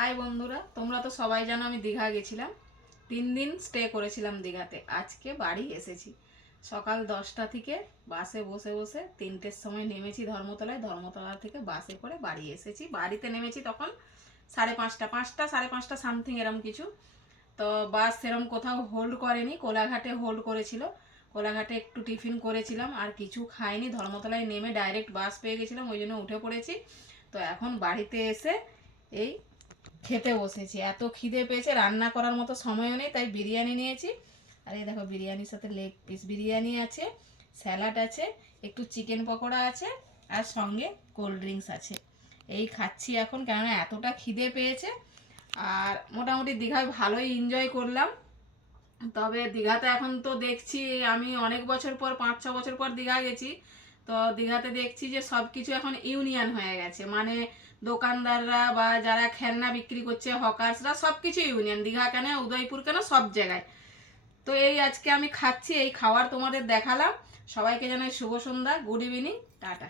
High বন্ধুরা, তোমরা তো সবাই জানো আমি দীঘা গেছিলাম। 3 দিন স্টে করেছিলাম দীঘাতে। আজকে বাড়ি এসেছি সকাল 10টা থেকে। বাসে বসে বসে 3টের সময় নেমেছি ধর্মতলায়। ধর্মতলা থেকে বাসে করে বাড়ি এসেছি। বাড়িতে নেমেছি তখন 5:30, 5টা 5:30 সামথিং এরম কিছু। তো বাস সেরম কোথাও হোল্ড করেনি, কোলাঘাটে হোল্ড করেছিল। কোলাঘাটে একটু টিফিন করেছিলাম, আর কিছু খাইনি। ধর্মতলায় নেমে ডাইরেক্ট বাস পেয়ে গেছিলাম, ওই জন্য উঠে পড়েছি। তো এখন বাড়িতে এসে এই খেতে বসেছি। এত খিদে পেয়েছে, রান্না করার মতো সময়ও নেই, তাই বিরিয়ানি নিয়েছি। আর এই দেখো, বিরিয়ানির সাথে লেগ পিস বিরিয়ানি আছে, স্যালাড আছে, একটু চিকেন পকোড়া আছে, আর সঙ্গে কোল্ড ড্রিঙ্কস আছে। এই খাচ্ছি এখন, কেননা এতটা খিদে পেয়েছে। আর মোটামুটি দীঘায় ভালোই এনজয় করলাম। তবে দীঘাতে এখন তো দেখছি, আমি অনেক বছর পর 5-6 বছর পর দীঘা গেছি। তো দীঘাতে দেখছি যে সব কিছু এখন ইউনিয়ন হয়ে গেছে, মানে দোকানদাররা বা যারা খেলনা বিক্রি করছে, হকার্সরা, সব কিছু ইউনিয়ন। দীঘা কেন, উদয়পুর কেন, সব জায়গায়। তো এই আজকে আমি খাচ্ছি, এই খাবার তোমাদের দেখালাম। সবাইকে জানাই শুভ সন্ধ্যা, গুড ইভিনিং, টাটা।